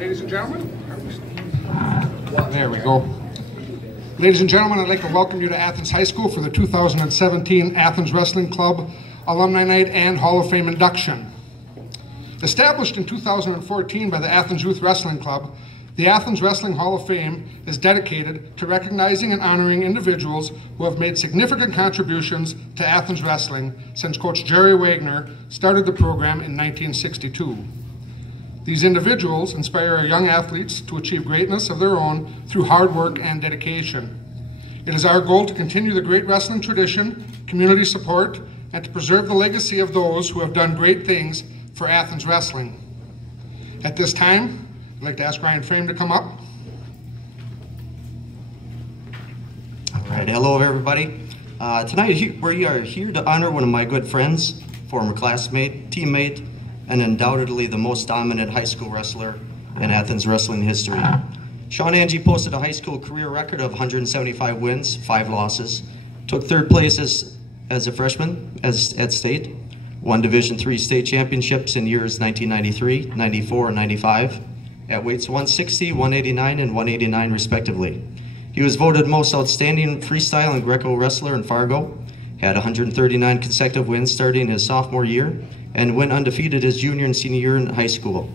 Ladies and gentlemen, there we go. Ladies and gentlemen, I'd like to welcome you to Athens High School for the 2017 Athens Wrestling Club Alumni Night and Hall of Fame Induction. Established in 2014 by the Athens Youth Wrestling Club, the Athens Wrestling Hall of Fame is dedicated to recognizing and honoring individuals who have made significant contributions to Athens wrestling since Coach Jerry Wagner started the program in 1962. These individuals inspire our young athletes to achieve greatness of their own through hard work and dedication. It is our goal to continue the great wrestling tradition, community support, and to preserve the legacy of those who have done great things for Athens wrestling. At this time, I'd like to ask Ryan Frame to come up. All right, hello everybody. Tonight we are here to honor one of my good friends, former classmate, teammate, and undoubtedly the most dominant high school wrestler in Athens wrestling history. Shawn Ange posted a high school career record of 175 wins, 5 losses, took 3rd place as a freshman at state, won Division III state championships in years 1993, 94, and 95, at weights 160, 189, and 189 respectively. He was voted most outstanding freestyle and Greco wrestler in Fargo, had 139 consecutive wins starting his sophomore year, and went undefeated his junior and senior year in high school.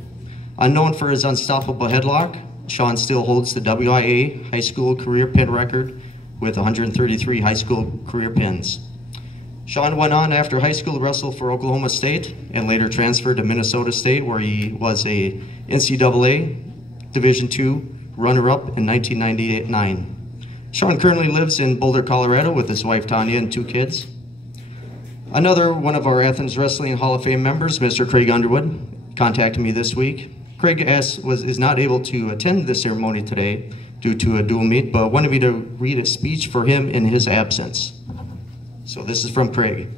Unknown for his unstoppable headlock, Shawn still holds the WIAA High School career pin record with 133 high school career pins. Shawn went on after high school to wrestle for Oklahoma State and later transferred to Minnesota State, where he was a NCAA Division II runner-up in 1999. Shawn currently lives in Boulder, Colorado with his wife Tanya and 2 kids. Another one of our Athens Wrestling Hall of Fame members, Mr. Craig Underwood, contacted me this week. Craig is not able to attend the ceremony today due to a dual meet, but wanted me to read a speech for him in his absence. So this is from Craig.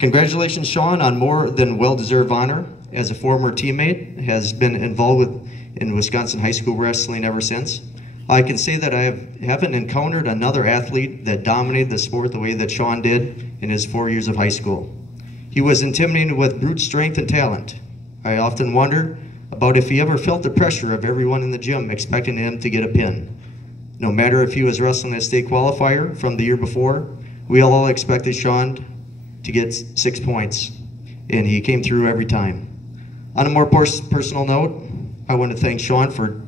Congratulations, Shawn, on more than well-deserved honor. As a former teammate, has been involved in Wisconsin high school wrestling ever since. I can say that I haven't encountered another athlete that dominated the sport the way that Shawn did in his 4 years of high school. He was intimidating with brute strength and talent. I often wonder about if he ever felt the pressure of everyone in the gym expecting him to get a pin. No matter if he was wrestling a state qualifier from the year before, we all expected Shawn to get 6 points, and he came through every time. On a more personal note, I want to thank Shawn for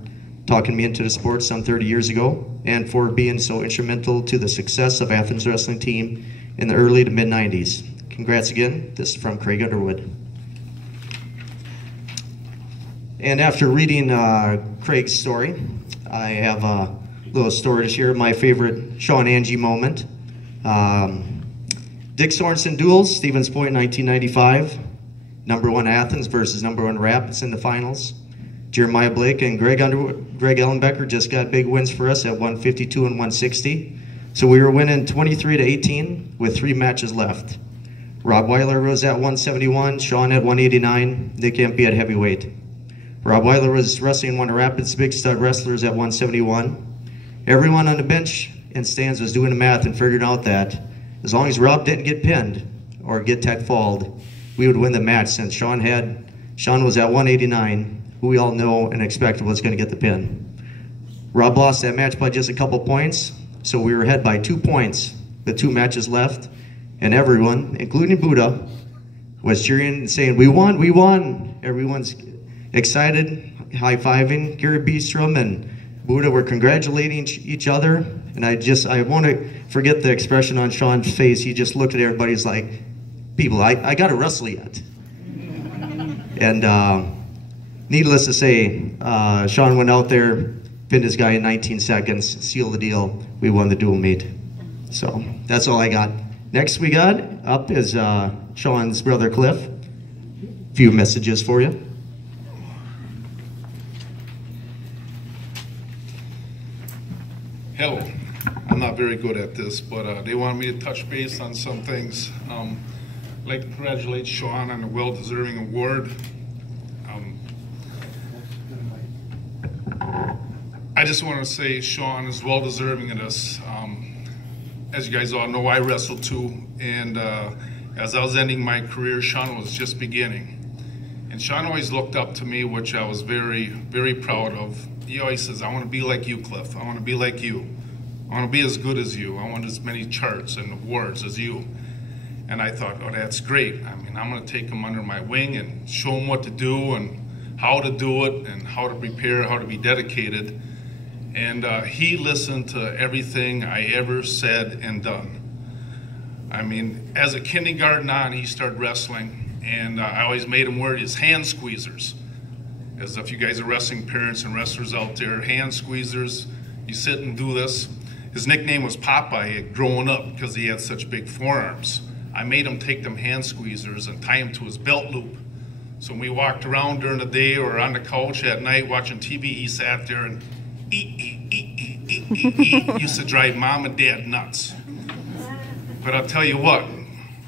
talking me into the sport some 30 years ago and for being so instrumental to the success of Athens wrestling team in the early to mid-90s. Congrats again. This is from Craig Underwood. And after reading Craig's story, I have a little story to share, my favorite Shawn Ange moment. Dick Sorensen duels, Stevens Point 1995. #1 Athens versus #1 Rapids in the finals. Jeremiah Blake and Greg Ellenbecker just got big wins for us at 152 and 160. So we were winning 23-18 with 3 matches left. Rob Weiler was at 171, Shawn at 189, Nick Empey at heavyweight. Rob Weiler was wrestling one of Rapids' big stud wrestlers at 171. Everyone on the bench and stands was doing the math and figured out that as long as Rob didn't get pinned or get tech-falled, we would win the match, since Shawn was at 189, who we all know and expect was going to get the pin. Rob lost that match by just a couple points, so we were ahead by 2 points with 2 matches left, and everyone, including Buddha, was cheering and saying, "We won, we won." Everyone's excited, high-fiving. Gary Beestrom and Buddha were congratulating each other, and I won't forget the expression on Shawn's face. He just looked at everybody, he's like, "People, I got to wrestle yet." And needless to say, Shawn went out there, pinned his guy in 19 seconds, sealed the deal. We won the dual meet. So that's all I got. Next we got up is Shawn's brother Cliff. A few messages for you. Hello. I'm not very good at this, but they wanted me to touch base on some things. I'd like to congratulate Shawn on a well-deserving award. I just want to say Shawn is well-deserving of this. As you guys all know, I wrestle too, and as I was ending my career, Shawn was just beginning. And Shawn always looked up to me, which I was very, very proud of. He always says, I want to be like you, Cliff. I want to be like you. I want to be as good as you. I want as many charts and awards as you. And I thought, oh, that's great. I mean, I'm going to take him under my wing and show him what to do and how to do it and how to prepare, how to be dedicated. And he listened to everything I ever said and done. I mean, as a kindergarten on, he started wrestling. And I always made him wear his hand squeezers. As if you guys are wrestling parents and wrestlers out there, hand squeezers, you sit and do this. His nickname was Popeye growing up because he had such big forearms. I made him take them hand squeezers and tie him to his belt loop. So when we walked around during the day or on the couch at night watching TV, he sat there and eat. Used to drive mom and dad nuts. But I'll tell you what,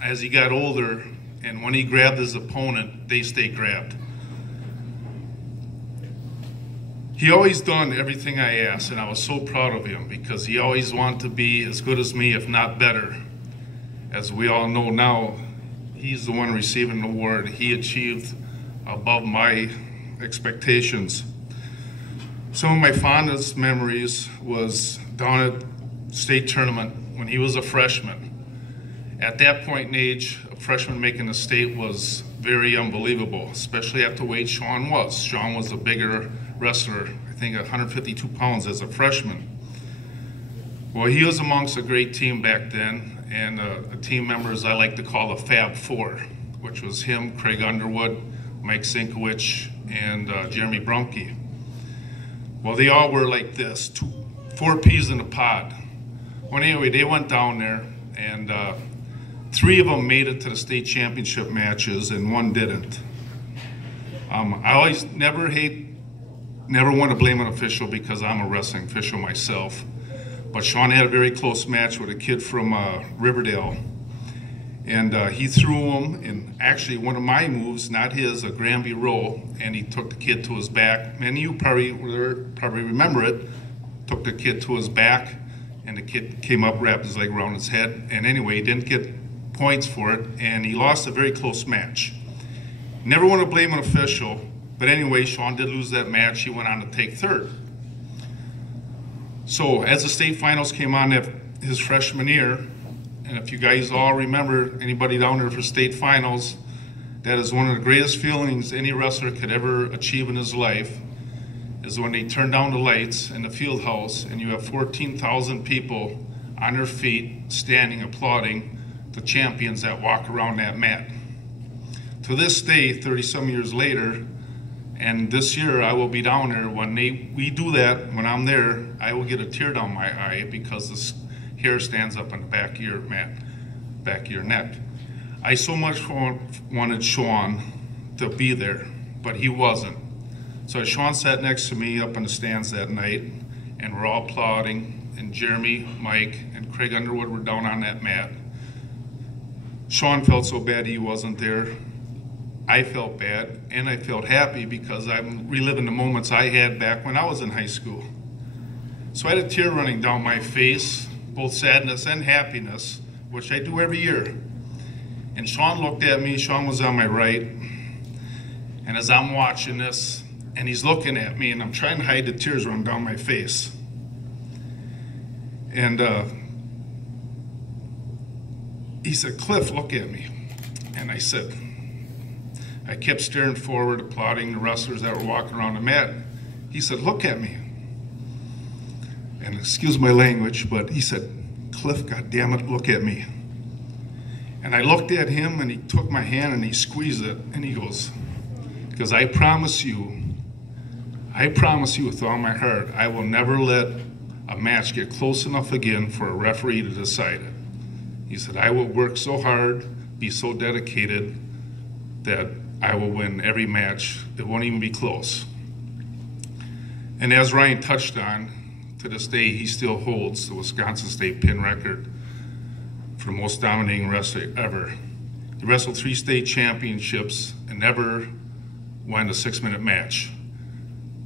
as he got older, and when he grabbed his opponent, they stayed grabbed. He always done everything I asked, and I was so proud of him because he always wanted to be as good as me, if not better. As we all know now, he's the one receiving the award. He achieved above my expectations. Some of my fondest memories was down at state tournament when he was a freshman. At that point in age, a freshman making the state was very unbelievable, especially at the weight Shawn was. Shawn was a bigger wrestler, I think 152 pounds as a freshman. Well, he was amongst a great team back then, and a team members I like to call the Fab Four, which was him, Craig Underwood, Mike Sinkowicz, and Jeremy Brunke. Well, they all were like this, 4 peas in a pod. Well, anyway, they went down there, and 3 of them made it to the state championship matches, and 1 didn't. I always never want to blame an official because I'm a wrestling official myself. But Shawn had a very close match with a kid from Riverdale. And he threw him, and actually one of my moves, not his, a Granby roll, and he took the kid to his back. Many of you probably remember it. Took the kid to his back, and the kid came up, wrapped his leg around his head. And anyway, he didn't get points for it, and he lost a very close match. Never want to blame an official, but anyway, Shawn did lose that match. He went on to take 3rd. So as the state finals came on his freshman year, and if you guys all remember, anybody down there for state finals, that is one of the greatest feelings any wrestler could ever achieve in his life, is when they turn down the lights in the field house and you have 14,000 people on their feet standing applauding the champions that walk around that mat. To this day, 30-some years later, and this year I will be down there, when we do that, when I'm there, I will get a tear down my eye because this hair stands up on the back of your neck. I so much wanted Shawn to be there, but he wasn't. So Shawn sat next to me up in the stands that night, and we're all applauding, and Jeremy, Mike, and Craig Underwood were down on that mat. Shawn felt so bad he wasn't there. I felt bad, and I felt happy because I'm reliving the moments I had back when I was in high school. So I had a tear running down my face, both sadness and happiness, which I do every year. And Shawn looked at me. Shawn was on my right, and as I'm watching this, and he's looking at me, and I'm trying to hide the tears running down my face. And he said, "Cliff, look at me." And I kept staring forward, applauding the wrestlers that were walking around the mat. He said, "Look at me." And excuse my language, but he said, "Cliff, goddammit, look at me." And I looked at him, and he took my hand and he squeezed it, and he goes, "Because I promise you with all my heart, I will never let a match get close enough again for a referee to decide it." He said, "I will work so hard, be so dedicated, that I will win every match. It won't even be close." And as Ryan touched on, to this day, he still holds the Wisconsin State pin record for the most dominating wrestler ever. He wrestled 3 state championships and never won a 6-minute match.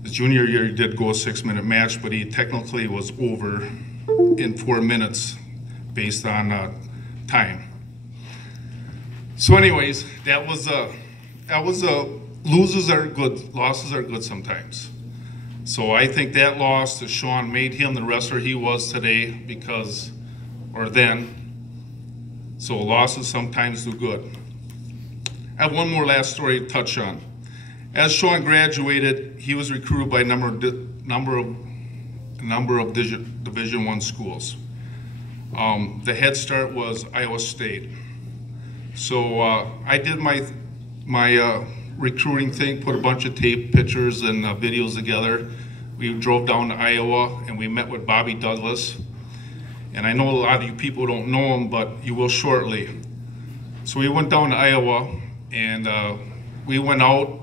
His junior year, he did go a 6-minute match, but he technically was over in 4 minutes based on time. So anyways, that was a losses are good, losses are good sometimes. So I think that loss to Shawn made him the wrestler he was today because, or then. So losses sometimes do good. I have one more last story to touch on. As Shawn graduated, he was recruited by a number of Division I schools. The head start was Iowa State. So I did my recruiting thing, put a bunch of tape, pictures, and videos together. We drove down to Iowa and we met with Bobby Douglas. And I know a lot of you people don't know him, but you will shortly. So we went down to Iowa and we went out.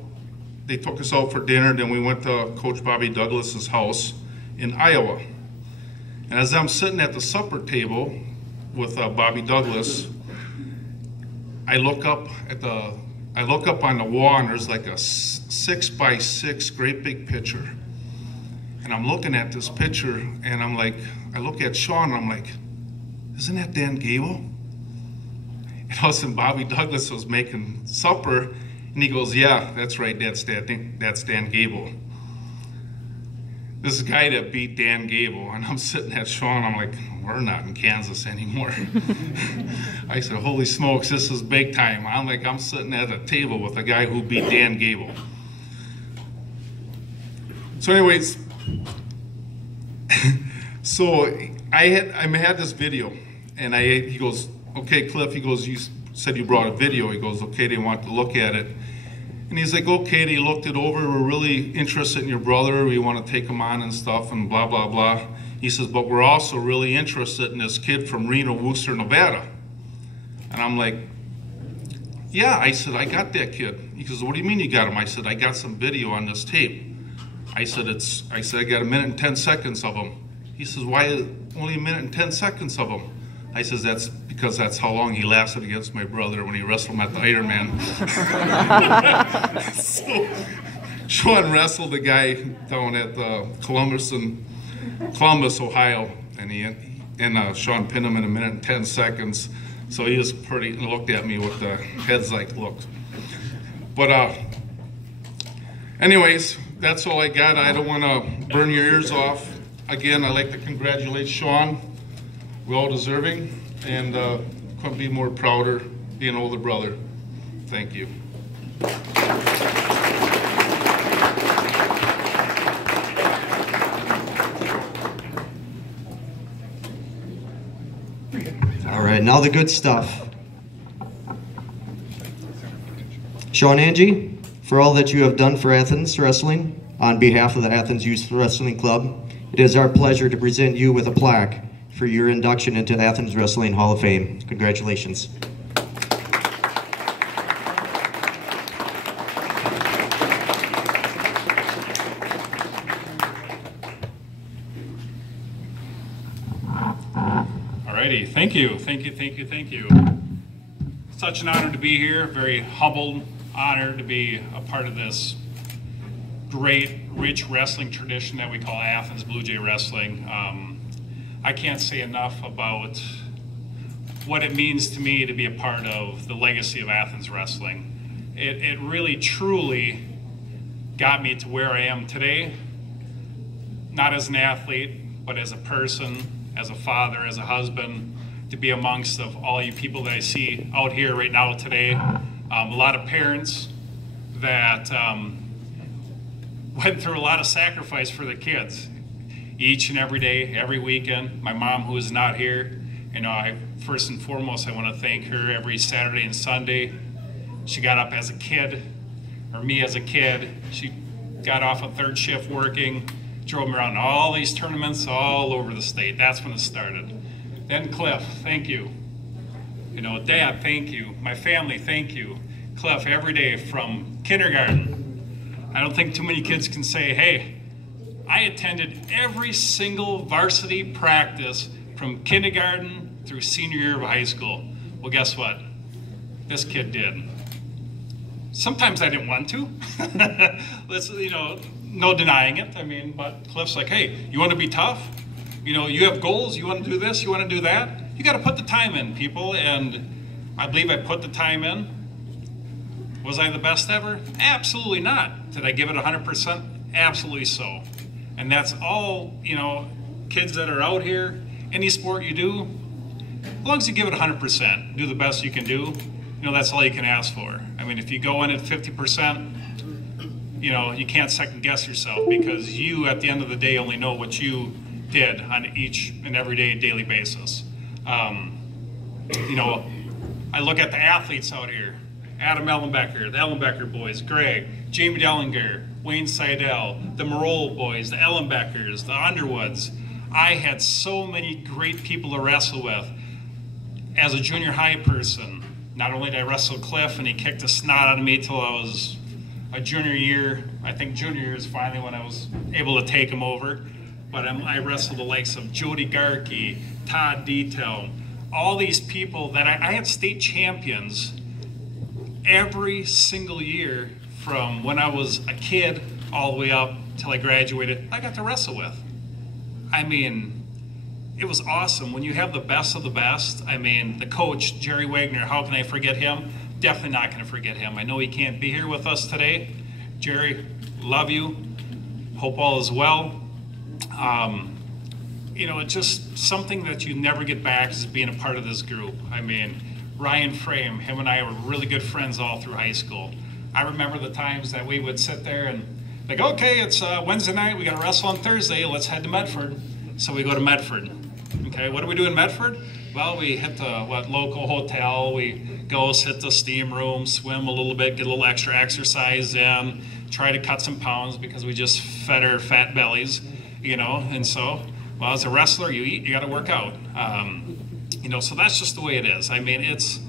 They took us out for dinner, then we went to Coach Bobby Douglas's house in Iowa. And as I'm sitting at the supper table with Bobby Douglas, I look up on the wall and there's like a 6x6 great big picture. And I'm looking at this picture and I'm like, I look at Shawn and I'm like, isn't that Dan Gable? And all of a sudden Bobby Douglas was making supper and he goes, yeah, that's right, that's Dan Gable. This guy that beat Dan Gable, and I'm sitting at Shawn, I'm like, we're not in Kansas anymore. I said, holy smokes, this is big time. I'm sitting at a table with a guy who beat Dan Gable. So anyways, so I had this video, and he goes, okay, Cliff, he goes, you said you brought a video. He goes, okay, they want to look at it. And he's like, okay, they looked it over. We're really interested in your brother. We want to take him on and stuff and blah, blah, blah. He says, but we're also really interested in this kid from Reno, Worcester, Nevada. And I'm like, yeah, I said, I got that kid. He goes, what do you mean you got him? I said, I got some video on this tape. I said, I got 1 minute and 10 seconds of him. He says, why only 1 minute and 10 seconds of him? I says, that's because that's how long he lasted against my brother when he wrestled him at the Ironman. So Shawn wrestled a guy down at Columbus, Ohio, and Shawn pinned him in 1 minute and 10 seconds. So he was pretty, looked at me with the heads like looked. But anyways, that's all I got. I don't want to burn your ears off. Again, I'd like to congratulate Shawn. We're all deserving, and couldn't be more prouder being an older brother. Thank you. All right, now the good stuff. Shawn Ange, for all that you have done for Athens Wrestling, on behalf of the Athens Youth Wrestling Club, it is our pleasure to present you with a plaque for your induction into Athens Wrestling Hall of Fame. Congratulations. Alrighty, thank you, thank you, thank you, thank you. Such an honor to be here, very humbled, honored to be a part of this great, rich wrestling tradition that we call Athens Blue Jay Wrestling. I can't say enough about what it means to me to be a part of the legacy of Athens Wrestling. It really, truly got me to where I am today, not as an athlete, but as a person, as a father, as a husband, to be amongst of all you people that I see out here right now today. A lot of parents that went through a lot of sacrifice for their kids. Each and every day, every weekend. My mom, who is not here, first and foremost, I want to thank her every Saturday and Sunday. She got up as a kid, or me as a kid. She got off a third shift working, drove me around all these tournaments all over the state. That's when it started. Then Cliff, thank you. Dad, thank you. My family, thank you. Cliff, every day from kindergarten. I don't think too many kids can say, hey, I attended every single varsity practice from kindergarten through senior year of high school. Well, guess what? This kid did. Sometimes I didn't want to. No denying it. But Cliff's like, hey, you want to be tough? You have goals, you want to do this, you want to do that? You got to put the time in, people, and I believe I put the time in. Was I the best ever? Absolutely not. Did I give it 100%? Absolutely so. And that's all, you know, kids that are out here, any sport you do, as long as you give it 100%, do the best you can do, you know, that's all you can ask for. I mean, if you go in at 50%, you know, you can't second guess yourself, because you, at the end of the day, only know what you did on each and every day, daily basis. You know, I look at the athletes out here, Adam Ellenbecker, the Ellenbecker boys, Greg, Jamie Dellinger, Wayne Seidel, the Marole boys, the Ellenbeckers, the Underwoods. I had so many great people to wrestle with. As a junior high person, not only did I wrestle Cliff, and he kicked the snot out of me till I was a junior year. I think junior year is finally when I was able to take him over. But I wrestled the likes of Jody Garkey, Todd Detail, all these people that I had state champions every single year from when I was a kid all the way up till I graduated. I got to wrestle with. I mean, it was awesome when you have the best of the best. I mean, the coach, Jerry Wagner, how can I forget him? Definitely not going to forget him. I know he can't be here with us today. Jerry, love you. Hope all is well. You know, it's just something that you never get back is being a part of this group. I mean, Ryan Frame, him and I were really good friends all through high school. I remember the times that we would sit there and like, okay, it's Wednesday night, we got to wrestle on Thursday, let's head to Medford. So we go to Medford. Okay, what do we do in Medford? Well, we hit the local hotel, we go sit the steam room, swim a little bit, get a little extra exercise in, try to cut some pounds because we just fed our fat bellies, you know, and so, well, as a wrestler, you eat, you got to work out. You know, so that's just the way it is. I mean, it's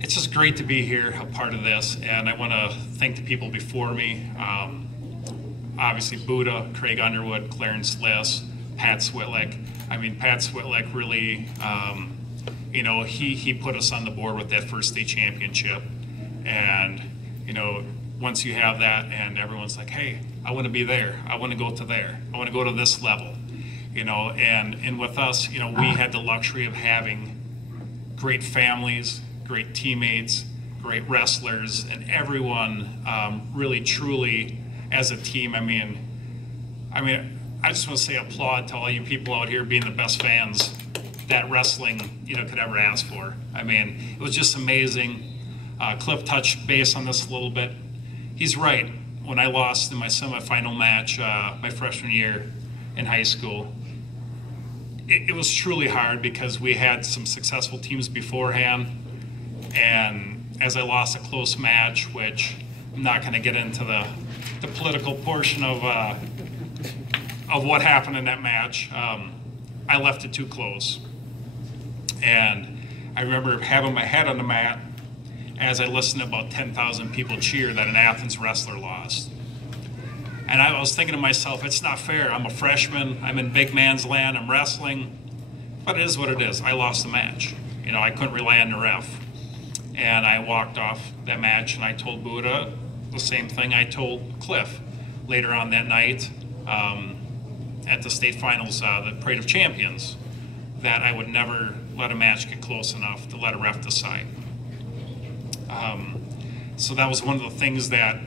just great to be here, a part of this, and I want to thank the people before me. Obviously, Buddha, Craig Underwood, Clarence Liss, Pat Switlick. I mean, Pat Switlick really, you know, he put us on the board with that first state championship. And, you know, once you have that and everyone's like, hey, I want to be there. I want to go to there. I want to go to this level. You know, and with us, you know, we had the luxury of having great families, great teammates, great wrestlers, and everyone really, truly, as a team, I mean, I just want to say applaud to all you people out here being the best fans that wrestling, you know, could ever ask for. I mean, it was just amazing. Cliff touched base on this a little bit. He's right. When I lost in my semifinal match my freshman year in high school, it was truly hard because we had some successful teams beforehand. And as I lost a close match, which I'm not going to get into the political portion of what happened in that match, I left it too close. And I remember having my head on the mat as I listened to about 10,000 people cheer that an Athens wrestler lost. And I was thinking to myself, it's not fair. I'm a freshman. I'm in big man's land. I'm wrestling. But it is what it is. I lost the match. You know, I couldn't rely on the ref. And I walked off that match, and I told Buddha the same thing I told Cliff later on that night at the state finals, the Parade of Champions, that I would never let a match get close enough to let a ref decide. So that was one of the things that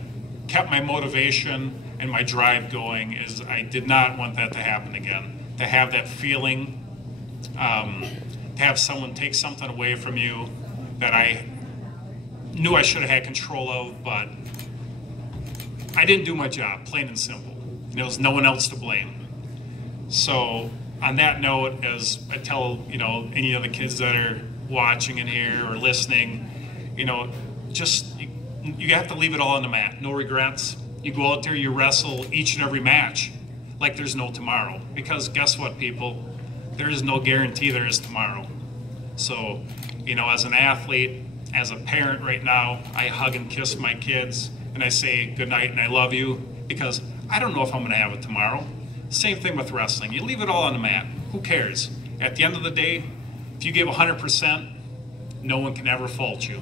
kept my motivation and my drive going, is I did not want that to happen again. To have that feeling, to have someone take something away from you that I knew I should have had control of, but I didn't do my job, plain and simple. There was no one else to blame. So on that note, as I tell, you know, any of the kids that are watching in here or listening, you know, just you have to leave it all on the mat. No regrets. You go out there, you wrestle each and every match like there's no tomorrow. Because guess what, people? There is no guarantee there is tomorrow. So, you know, as an athlete, as a parent right now, I hug and kiss my kids and I say good night and I love you, because I don't know if I'm going to have it tomorrow. Same thing with wrestling. You leave it all on the mat. Who cares? At the end of the day, if you give 100%, no one can ever fault you.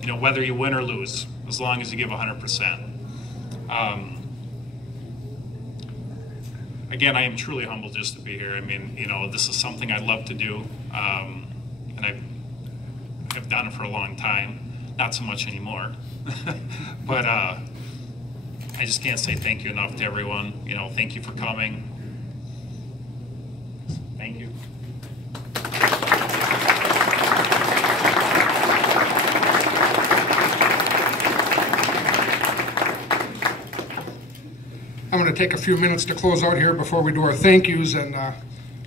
You know, whether you win or lose, as long as you give 100%. Again, I am truly humbled just to be here. I mean, you know, this is something I love to do, and I've done it for a long time. not so much anymore. But I just can't say thank you enough to everyone. You know, thank you for coming. Thank you. I'm going to take a few minutes to close out here before we do our thank yous and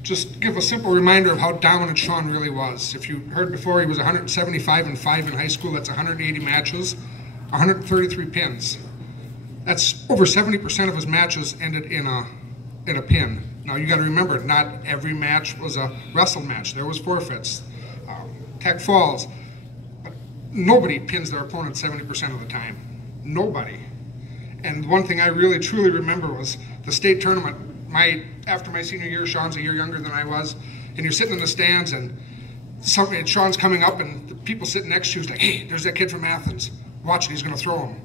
just give a simple reminder of how dominant Shawn really was. If you heard before, he was 175-5 in high school. That's 180 matches, 133 pins. That's over 70% of his matches ended in a pin. Now you got to remember, not every match was a wrestle match. There was forfeits, tech falls. But nobody pins their opponent 70% of the time. Nobody. And one thing I really truly remember was the state tournament. After my senior year, Shawn's a year younger than I was, and you're sitting in the stands, and Shawn's coming up, and the people sitting next to you is like, "Hey, there's that kid from Athens. Watch it, he's going to throw him."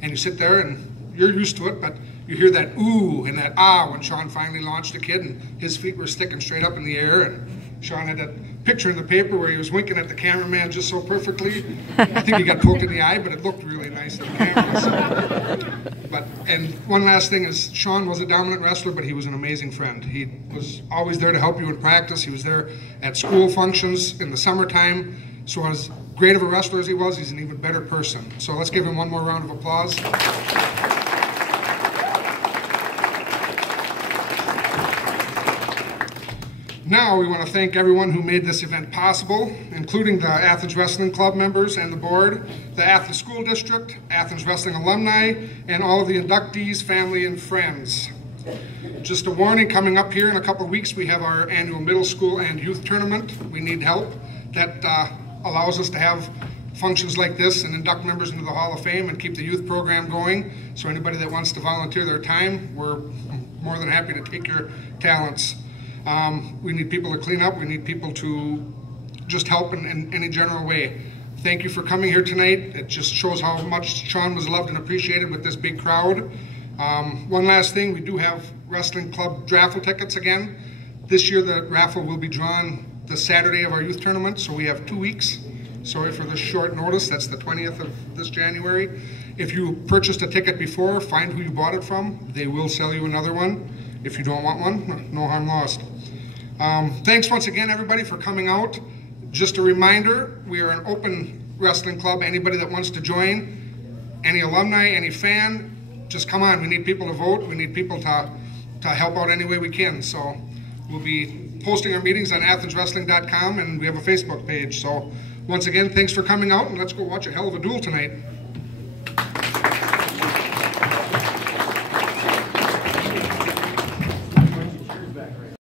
And you sit there, and you're used to it, but you hear that ooh and that ah when Shawn finally launched the kid, and his feet were sticking straight up in the air, and Shawn had that picture in the paper where he was winking at the cameraman just so perfectly. I think he got poked in the eye, but it looked really nice in the camera. So. And one last thing is, Shawn was a dominant wrestler, but he was an amazing friend. He was always there to help you in practice. He was there at school functions in the summertime. So as great of a wrestler as he was, he's an even better person. So let's give him one more round of applause. Now we want to thank everyone who made this event possible, including the Athens Wrestling Club members and the board, the Athens School District, Athens Wrestling alumni, and all of the inductees, family, and friends. Just a warning, coming up here in a couple of weeks, we have our annual middle school and youth tournament. We need help. That allows us to have functions like this and induct members into the Hall of Fame and keep the youth program going. So anybody that wants to volunteer their time, we're more than happy to take your talents. We need people to clean up. We need people to just help in any general way. Thank you for coming here tonight. It just shows how much Shawn was loved and appreciated with this big crowd. One last thing, we do have wrestling club raffle tickets again. This year the raffle will be drawn the Saturday of our youth tournament, so we have 2 weeks. Sorry for the short notice. That's the 20th of this January. If you purchased a ticket before, find who you bought it from. They will sell you another one. If you don't want one, no harm lost. Thanks once again, everybody, for coming out. Just a reminder, we are an open wrestling club. Anybody that wants to join, any alumni, any fan, just come on. We need people to vote. We need people to help out any way we can. So we'll be posting our meetings on athenswrestling.com, and we have a Facebook page. So once again, thanks for coming out, and let's go watch a hell of a duel tonight.